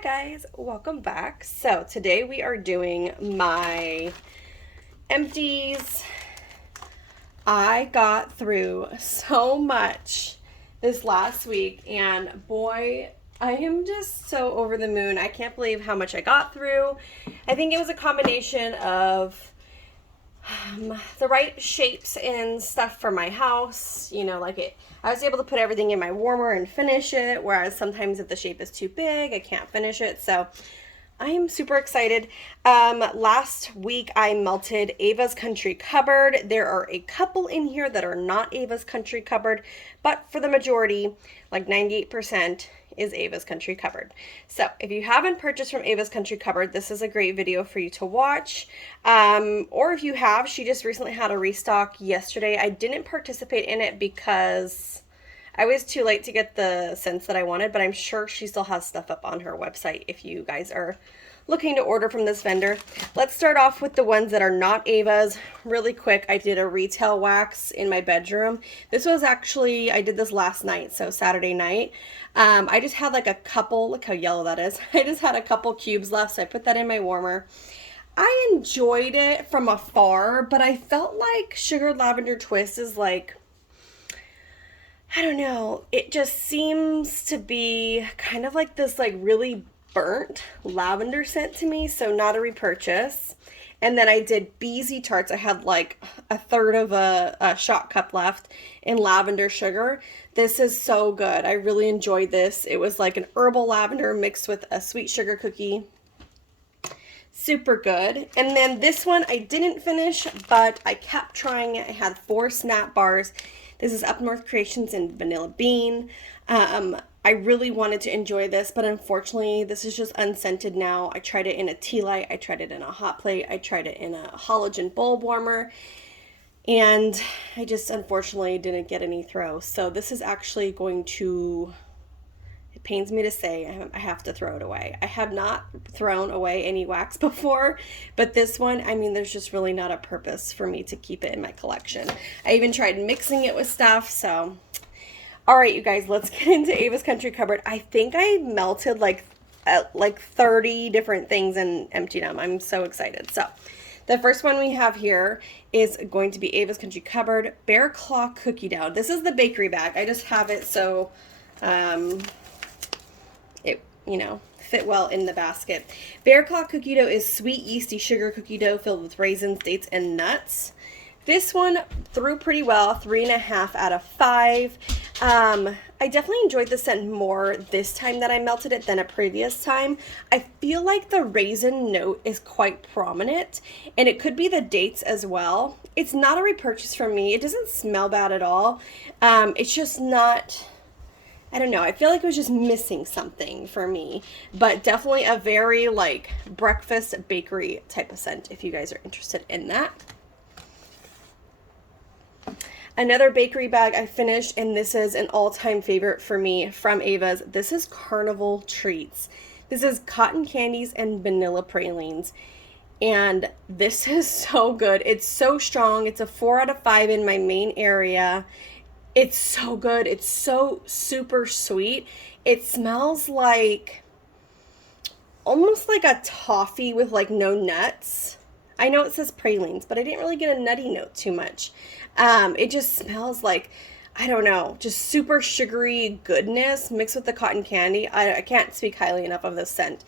Hi guys, welcome back. So today we are doing my empties. I got through so much this last week and boy, I am just so over the moon. I can't believe how much I got through. I think it was a combination of the right shapes and stuff for my house, I was able to put everything in my warmer and finish it, whereas sometimes if the shape is too big, I can't finish it. So I am super excited. Last week I melted Ava's Country Cupboard. There are a couple in here that are not Ava's Country Cupboard, but for the majority, like 98%, is Ava's Country Cupboard. So if you haven't purchased from Ava's Country Cupboard, this is a great video for you to watch. Or if you have, she just recently had a restock yesterday. I didn't participate in it because I was too late to get the scents that I wanted, but I'm sure she still has stuff up on her website if you guys are looking to order from this vendor. Let's start off with the ones that are not Ava's. Really quick, I did a retail wax in my bedroom. This was actually, I did this last night, so Saturday night. I just had like a couple, look how yellow that is. I just had a couple cubes left, so I put that in my warmer. I enjoyed it from afar, but I felt like Sugar Lavender Twist is like, I don't know, it just seems to be kind of like this like really burnt lavender scent to me, so not a repurchase. And then I did Beezy Tarts. I had like a third of a shot cup left in lavender sugar. This is so good. I really enjoyed this. It was like an herbal lavender mixed with a sweet sugar cookie. Super good. And then this one I didn't finish, but I kept trying it. I had 4 snap bars. This is Up North Creations in Vanilla Bean. I really wanted to enjoy this, but unfortunately this is just unscented now. I tried it in a tea light, I tried it in a hot plate, I tried it in a halogen bulb warmer, and I just unfortunately didn't get any throw. So this is actually going to, it pains me to say, I have to throw it away. I have not thrown away any wax before, but this one, I mean, there's just really not a purpose for me to keep it in my collection. I even tried mixing it with stuff, so all right, you guys, let's get into Ava's Country Cupboard. I think I melted like 30 different things and emptied them. I'm so excited. So the first one we have here is going to be Ava's Country Cupboard Bear Claw Cookie Dough. This is the bakery bag. I just have it so it, fit well in the basket. Bear Claw Cookie Dough is sweet, yeasty sugar cookie dough filled with raisins, dates, and nuts. This one threw pretty well, 3.5 out of 5. I definitely enjoyed the scent more this time that I melted it than a previous time. I feel like the raisin note is quite prominent, and it could be the dates as well. It's not a repurchase for me. It doesn't smell bad at all. It's just not, I don't know. I feel like it was just missing something for me, but definitely a very like breakfast bakery type of scent if you guys are interested in that. Another bakery bag I finished, and this is an all-time favorite for me from Ava's. This is Carnival Treats. This is cotton candies and vanilla pralines, and this is so good. It's so strong. It's a 4 out of 5 in my main area. It's so good. It's so super sweet. It smells like almost like a toffee with like no nuts. I know it says pralines, but I didn't really get a nutty note too much. It just smells like, I don't know, just super sugary goodness mixed with the cotton candy. I can't speak highly enough of this scent.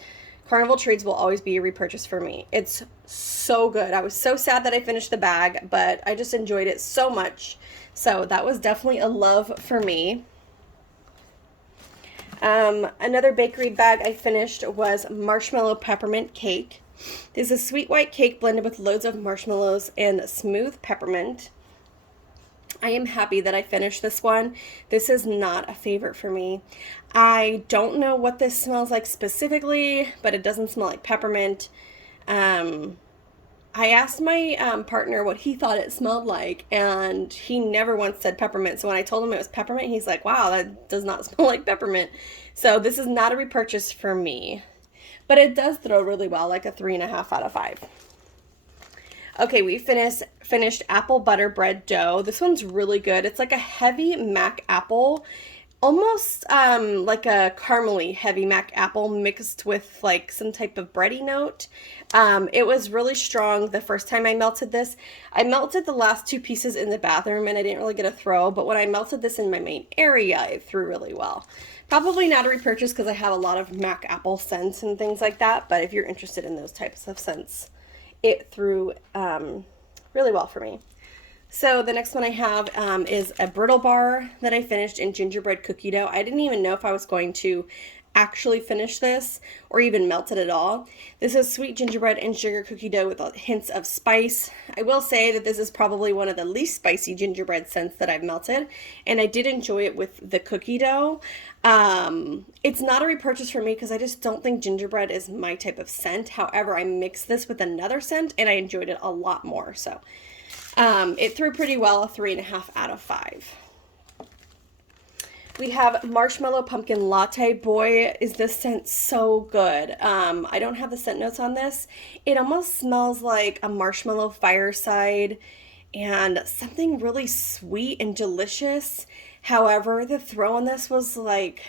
Carnival Treats will always be a repurchase for me. It's so good. I was so sad that I finished the bag, but I just enjoyed it so much. So that was definitely a love for me. Another bakery bag I finished was Marshmallow Peppermint Cake. This is sweet white cake blended with loads of marshmallows and smooth peppermint. I am happy that I finished this one. This is not a favorite for me. I don't know what this smells like specifically, but it doesn't smell like peppermint. I asked my partner what he thought it smelled like, and he never once said peppermint. So when I told him it was peppermint, he's like, wow, that does not smell like peppermint. So this is not a repurchase for me, but it does throw really well, like a 3.5 out of 5. Okay, we finished apple butter bread dough. This one's really good. It's like a heavy mac apple. almost like a caramely heavy mac apple mixed with like some type of bready note. It was really strong the first time I melted this. I melted the last two pieces in the bathroom and I didn't really get a throw, but when I melted this in my main area, it threw really well. Probably not a repurchase because I have a lot of mac apple scents and things like that, but if you're interested in those types of scents, it threw really well for me. So the next one I have is a brittle bar that I finished in gingerbread cookie dough. I didn't even know if I was going to actually finish this or even melt it at all. This is sweet gingerbread and sugar cookie dough with hints of spice. I will say that this is probably one of the least spicy gingerbread scents that I've melted, and I did enjoy it with the cookie dough. It's not a repurchase for me because I just don't think gingerbread is my type of scent. However, I mixed this with another scent and I enjoyed it a lot more. So it threw pretty well, a 3.5 out of 5. We have Marshmallow Pumpkin Latte. Boy, is this scent so good. I don't have the scent notes on this. It almost smells like a marshmallow fireside and something really sweet and delicious. However, the throw on this was like,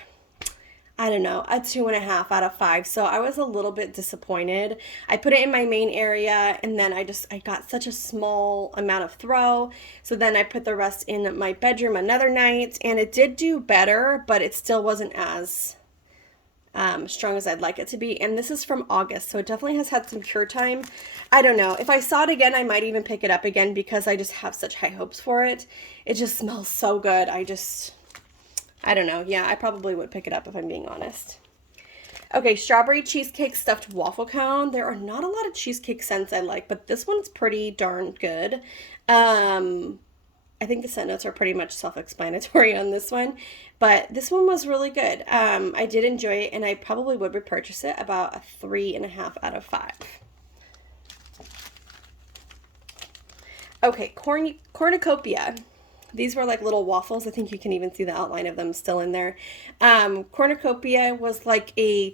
I don't know, a 2.5 out of 5. So I was a little bit disappointed. I put it in my main area and then I got such a small amount of throw. So then I put the rest in my bedroom another night and it did do better, but it still wasn't as strong as I'd like it to be. And this is from August, so it definitely has had some cure time. I don't know. If I saw it again, I might even pick it up again because I just have such high hopes for it. It just smells so good. I don't know. Yeah, I probably would pick it up if I'm being honest. Okay, strawberry cheesecake stuffed waffle cone. There are not a lot of cheesecake scents I like, but this one's pretty darn good. I think the scent notes are pretty much self-explanatory on this one, but this one was really good. I did enjoy it, and I probably would repurchase it, about a 3.5 out of 5. Okay, cornucopia. These were like little waffles. I think you can even see the outline of them still in there. Cornucopia was like a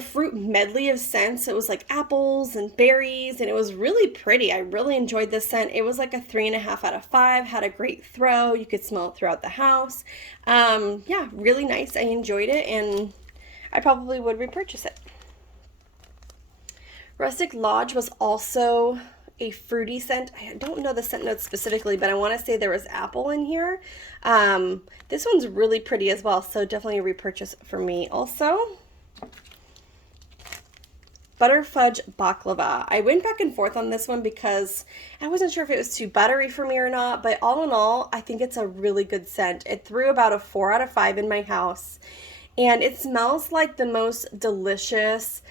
fruit medley of scents. It was like apples and berries, and it was really pretty. I really enjoyed this scent. It was like a 3.5 out of 5. Had a great throw. You could smell it throughout the house. Yeah, really nice. I enjoyed it, and I probably would repurchase it. Rustic Lodge was also a fruity scent. I don't know the scent notes specifically, but I want to say there was apple in here. This one's really pretty as well, so definitely a repurchase for me also. Butter fudge baklava. I went back and forth on this one because I wasn't sure if it was too buttery for me or not, but all in all, I think it's a really good scent. It threw about a 4 out of 5 in my house, and it smells like the most delicious,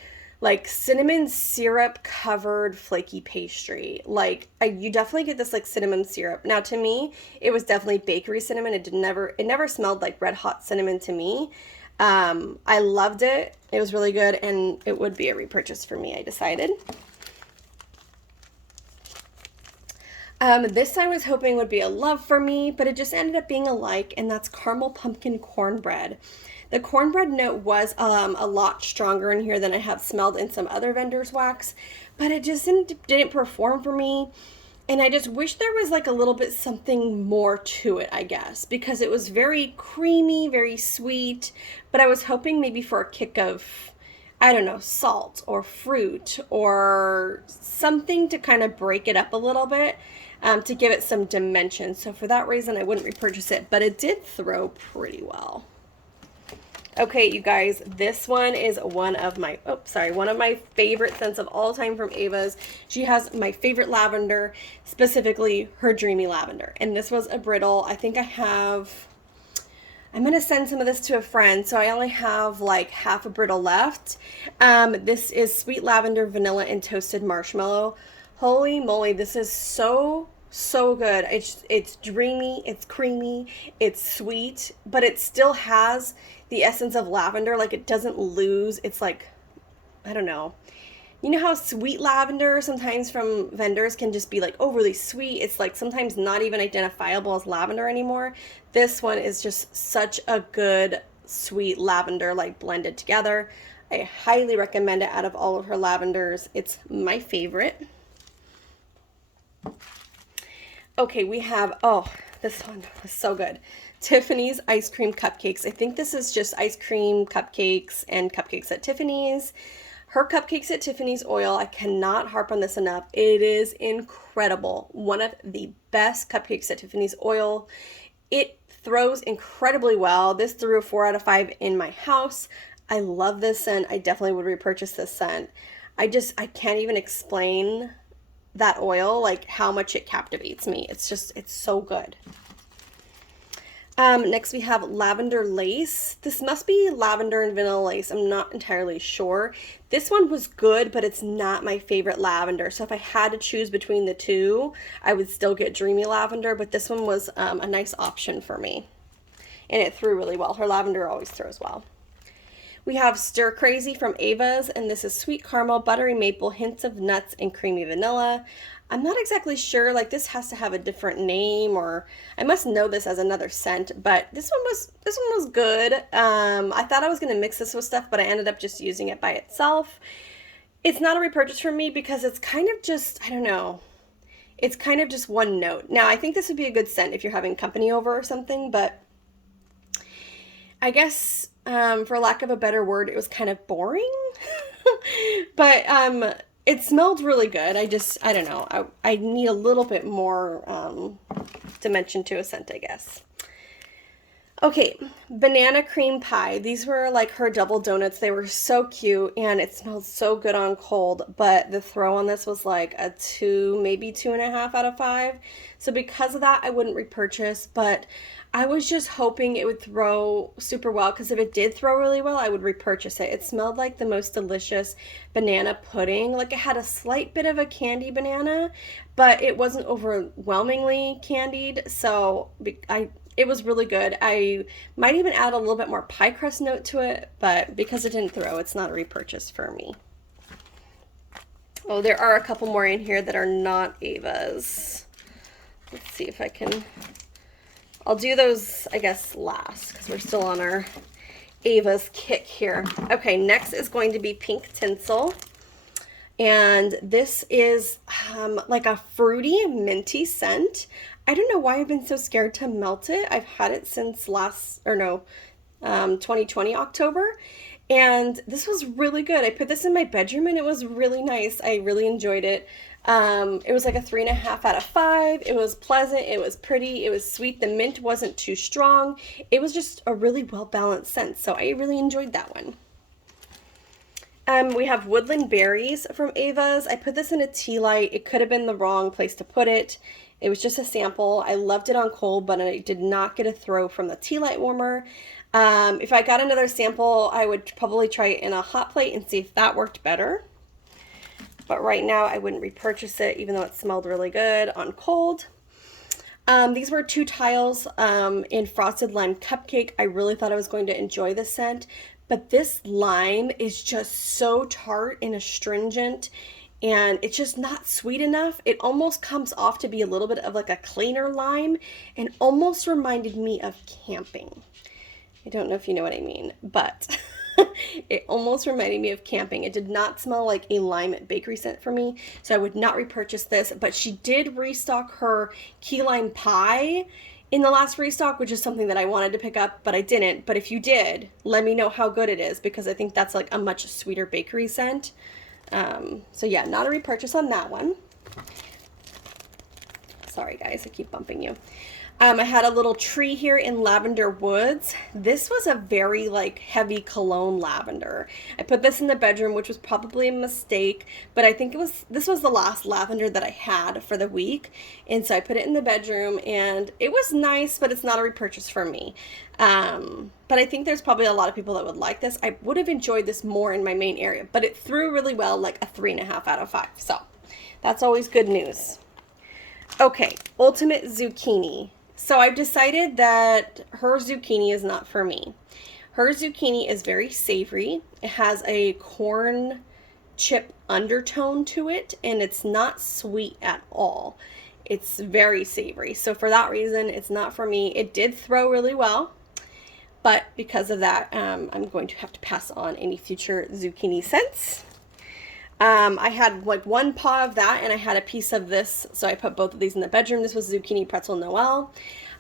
like cinnamon syrup covered flaky pastry. Like you definitely get this like cinnamon syrup. Now to me, it was definitely bakery cinnamon. It never smelled like red hot cinnamon to me. I loved it. It was really good, and it would be a repurchase for me, I decided. This I was hoping would be a love for me, but it just ended up being a like, and that's caramel pumpkin cornbread. The cornbread note was a lot stronger in here than I have smelled in some other vendors' wax, but it just didn't perform for me. And I just wish there was like a little bit something more to it, I guess, because it was very creamy, very sweet, but I was hoping maybe for a kick of, I don't know, salt or fruit or something to kind of break it up a little bit, to give it some dimension. So for that reason, I wouldn't repurchase it, but it did throw pretty well. Okay, you guys, this one is one of my favorite scents of all time from Ava's. She has my favorite lavender, specifically her Dreamy Lavender. And this was a brittle. I think I'm going to send some of this to a friend, so I only have like half a brittle left. This is Sweet Lavender, Vanilla, and Toasted Marshmallow. Holy moly, this is so good. It's dreamy, it's creamy, it's sweet, but it still has the essence of lavender. Like, it doesn't lose. It's like, I don't know. You know how sweet lavender sometimes from vendors can just be like overly sweet? It's like sometimes not even identifiable as lavender anymore. This one is just such a good sweet lavender, like blended together. I highly recommend it out of all of her lavenders. It's my favorite. Okay, we have, oh, this one was so good. Tiffanys ice cream cupcakes. I think this is just ice cream cupcakes and cupcakes at Tiffanys. Her cupcakes at Tiffanys oil, I cannot harp on this enough. It is incredible. One of the best cupcakes at Tiffanys oil. It throws incredibly well. This threw a 4 out of 5 in my house. I love this scent. I definitely would repurchase this scent. I can't even explain that oil, like how much it captivates me. It's so good. Next we have lavender lace. This must be lavender and vanilla lace. I'm not entirely sure. This one was good, but it's not my favorite lavender. So if I had to choose between the two, I would still get Dreamy Lavender, but this one was a nice option for me. And it threw really well. Her lavender always throws well. We have Stir Crazy from Ava's, and this is sweet caramel, buttery maple, hints of nuts, and creamy vanilla. I'm not exactly sure, like this has to have a different name, or I must know this as another scent, but this one was good. I thought I was going to mix this with stuff, but I ended up just using it by itself. It's not a repurchase for me because it's kind of just, I don't know, it's kind of just one note. Now, I think this would be a good scent if you're having company over or something, but I guess, for lack of a better word, it was kind of boring. But it smelled really good. I don't know. I need a little bit more dimension to a scent, I guess. Okay, banana cream pie. These were like her double donuts. They were so cute and it smelled so good on cold, but the throw on this was like a 2, maybe 2.5 out of 5. So because of that, I wouldn't repurchase, but I was just hoping it would throw super well, because if it did throw really well, I would repurchase it. It smelled like the most delicious banana pudding. Like it had a slight bit of a candy banana, but it wasn't overwhelmingly candied, so it was really good. I might even add a little bit more pie crust note to it, but because it didn't throw, it's not a repurchase for me. Oh, there are a couple more in here that are not Ava's. Let's see if I can... I'll do those, I guess, last, because we're still on our Ava's kick here. Okay, next is going to be pink tinsel. And this is like a fruity, minty scent. I don't know why I've been so scared to melt it. I've had it since 2020 October. And this was really good. I put this in my bedroom and it was really nice. I really enjoyed it. It was like a 3.5 out of 5. It was pleasant. It was pretty. It was sweet. The mint wasn't too strong. It was just a really well-balanced scent. So I really enjoyed that one. We have Woodland Berries from Ava's. I put this in a tea light. It could have been the wrong place to put it. It was just a sample. I loved it on cold, but I did not get a throw from the tea light warmer. If I got another sample, I would probably try it in a hot plate and see if that worked better. But right now, I wouldn't repurchase it, even though it smelled really good on cold. These were 2 tiles in Frosted Lime Cupcake. I really thought I was going to enjoy this scent, but this lime is just so tart and astringent, and it's just not sweet enough. It almost comes off to be a little bit of like a cleaner lime, and almost reminded me of camping. I don't know if you know what I mean, but it almost reminded me of camping. It did not smell like a lime bakery scent for me, so I would not repurchase this. But she did restock her key lime pie in the last restock, which is something that I wanted to pick up, but I didn't. But if you did, let me know how good it is, because I think that's like a much sweeter bakery scent. So yeah, not a repurchase on that one. Sorry guys, I keep bumping you. I had a little tree here in Lavender Woods. This was a very like heavy cologne lavender. I put this in the bedroom, which was probably a mistake, but I think this was the last lavender that I had for the week. And so I put it in the bedroom and it was nice, but it's not a repurchase for me. But I think there's probably a lot of people that would like this. I would have enjoyed this more in my main area, but it threw really well, like a 3.5 out of 5. So that's always good news. Okay, Ultimate Zucchini. So I've decided that her zucchini is not for me. Her zucchini is very savory. It has a corn chip undertone to it, and it's not sweet at all. It's very savory. So for that reason, it's not for me. It did throw really well, but because of that, I'm going to have to pass on any future zucchini scents. I had like 1 paw of that, and I had a piece of this, so I put both of these in the bedroom. This was Zucchini Pretzel Noel.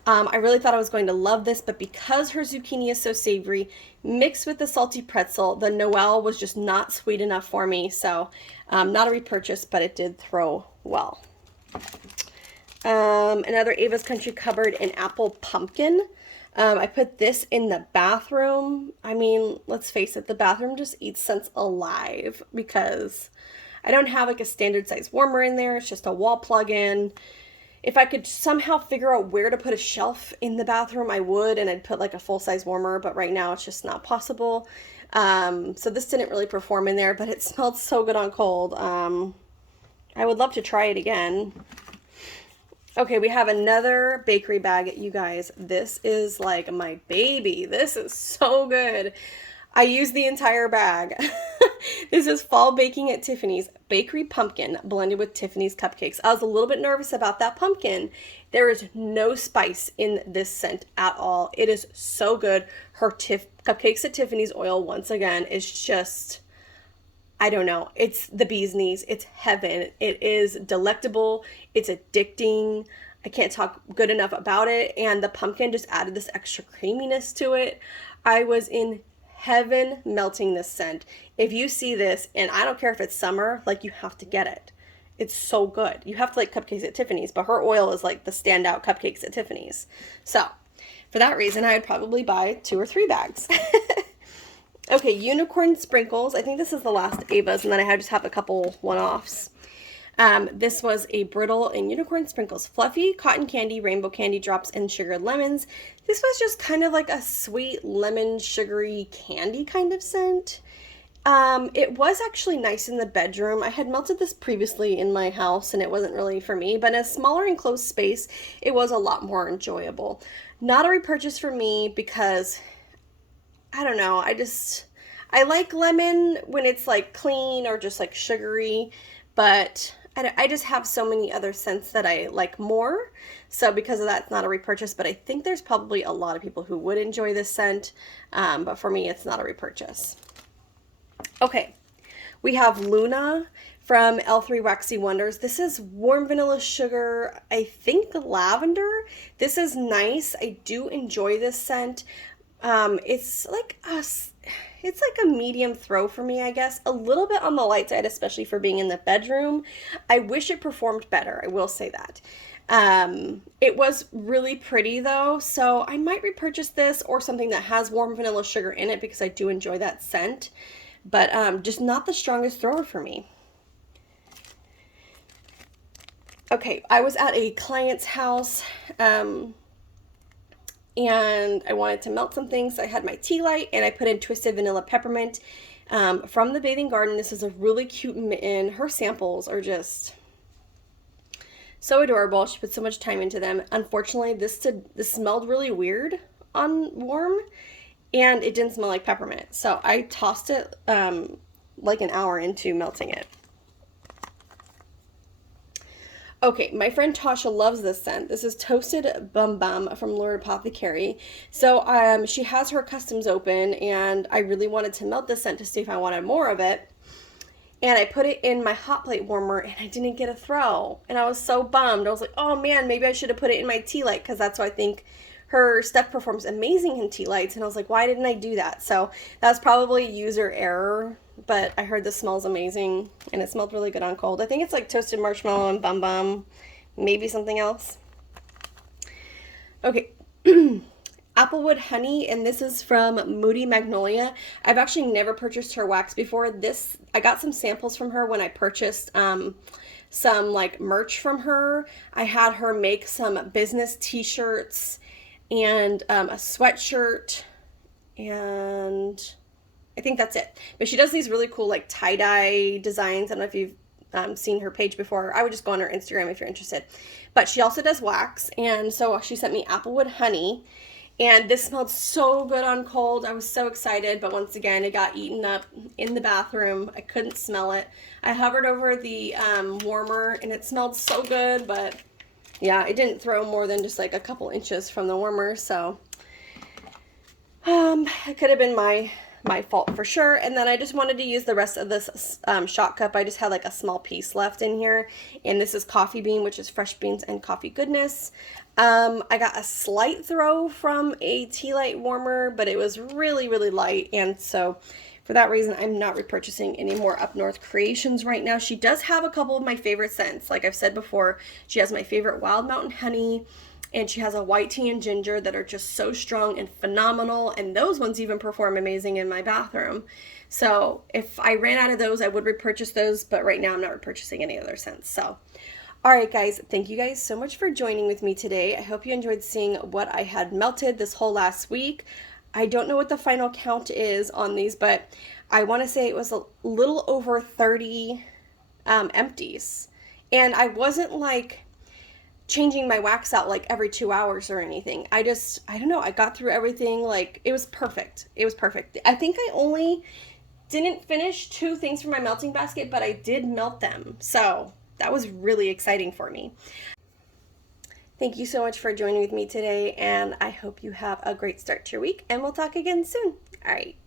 I really thought I was going to love this, but because her zucchini is so savory, mixed with the salty pretzel, the Noel was just not sweet enough for me. So not a repurchase, but it did throw well. Another Ava's Country Cupboard, an apple pumpkin. I put this in the bathroom. I mean, let's face it, the bathroom just eats scents alive because I don't have like a standard size warmer in there. It's just a wall plug-in. If I could somehow figure out where to put a shelf in the bathroom, I would, and I'd put like a full-size warmer, but right now it's just not possible. So this didn't really perform in there, but it smelled so good on cold. I would love to try it again. Okay, we have another bakery bag, you guys. This is like my baby. This is so good. I used the entire bag. This is Fall Baking at Tiffanys Bakery Pumpkin blended with Tiffanys cupcakes. I was a little bit nervous about that pumpkin. There is no spice in this scent at all. It is so good. Her cupcakes at Tiffanys oil, once again, is just, I don't know. It's the bee's knees. It's heaven. It is delectable. It's addicting. I can't talk good enough about it. And the pumpkin just added this extra creaminess to it. I was in heaven melting this scent. If you see this, and I don't care if it's summer, like, you have to get it. It's so good. You have to like cupcakes at Tiffanys, but her oil is like the standout cupcakes at Tiffanys. So for that reason, I would probably buy 2 or 3 bags. Okay, unicorn sprinkles. I think this is the last Ava's, and then I just have a couple one-offs. This was a brittle and unicorn sprinkles, fluffy cotton candy, rainbow candy drops, and sugared lemons. This was just kind of like a sweet lemon sugary candy kind of scent. It was actually nice in the bedroom. I had melted this previously in my house and it wasn't really for me, but in a smaller enclosed space, it was a lot more enjoyable. Not a repurchase for me because, I don't know, I like lemon when it's like clean or just like sugary, but I just have so many other scents that I like more. So because of that, it's not a repurchase, but I think there's probably a lot of people who would enjoy this scent. But for me, it's not a repurchase. Okay, we have Luna from L3 Waxy Wonders. This is warm vanilla sugar, I think lavender. This is nice. I do enjoy this scent. It's like a medium throw for me, I guess. A little bit on the light side, especially for being in the bedroom. I wish it performed better, I will say that. It was really pretty though, so I might repurchase this or something that has warm vanilla sugar in it because I do enjoy that scent. But just not the strongest thrower for me. Okay, I was at a client's house, and I wanted to melt some things. So I had my tea light and I put in Twisted Vanilla Peppermint from the Bathing Garden. This is a really cute mitten. Her samples are just so adorable. She put so much time into them. Unfortunately, this smelled really weird on warm, and it didn't smell like peppermint. So I tossed it like an hour into melting it. Okay, my friend Tasha loves this scent. This is Toasted Bum Bum from Lord Apothecary. So she has her customs open, and I really wanted to melt this scent to see if I wanted more of it. And I put it in my hot plate warmer, and I didn't get a throw. And I was so bummed. I was like, oh man, maybe I should have put it in my tea light, because that's what I think her stuff performs amazing in tea lights. And I was like, why didn't I do that? So that's probably user error. But I heard this smells amazing, and it smelled really good on cold. I think it's like toasted marshmallow and bum bum, maybe something else. Okay, Applewood Honey, and this is from Moody Magnolia. I've actually never purchased her wax before. I got some samples from her when I purchased some like merch from her. I had her make some business t-shirts and a sweatshirt, and I think that's it. But she does these really cool like tie-dye designs. I don't know if you've seen her page before. I would just go on her Instagram if you're interested. But she also does wax, and so she sent me Applewood Honey, and this smelled so good on cold. I was so excited, but once again, it got eaten up in the bathroom. I couldn't smell it. I hovered over the warmer, and it smelled so good, but yeah, it didn't throw more than just like a couple inches from the warmer, so it could have been my my fault for sure. And then I just wanted to use the rest of this shot cup. I just had like a small piece left in here. And this is coffee bean, which is fresh beans and coffee goodness. I got a slight throw from a tea light warmer, but it was really, really light. And so for that reason, I'm not repurchasing any more Up North creations right now. She does have a couple of my favorite scents. Like I've said before, she has my favorite Wild Mountain Honey, and she has a white tea and ginger that are just so strong and phenomenal. And those ones even perform amazing in my bathroom. So if I ran out of those, I would repurchase those. But right now I'm not repurchasing any other scents. So, all right, guys, thank you guys so much for joining with me today. I hope you enjoyed seeing what I had melted this whole last week. I don't know what the final count is on these, but I want to say it was a little over 30 empties. And I wasn't like changing my wax out like every 2 hours or anything. I don't know, I got through everything. Like, it was perfect. It was perfect. I think I only didn't finish 2 things from my melting basket, but I did melt them. So that was really exciting for me. Thank you so much for joining with me today, and I hope you have a great start to your week, and we'll talk again soon. All right.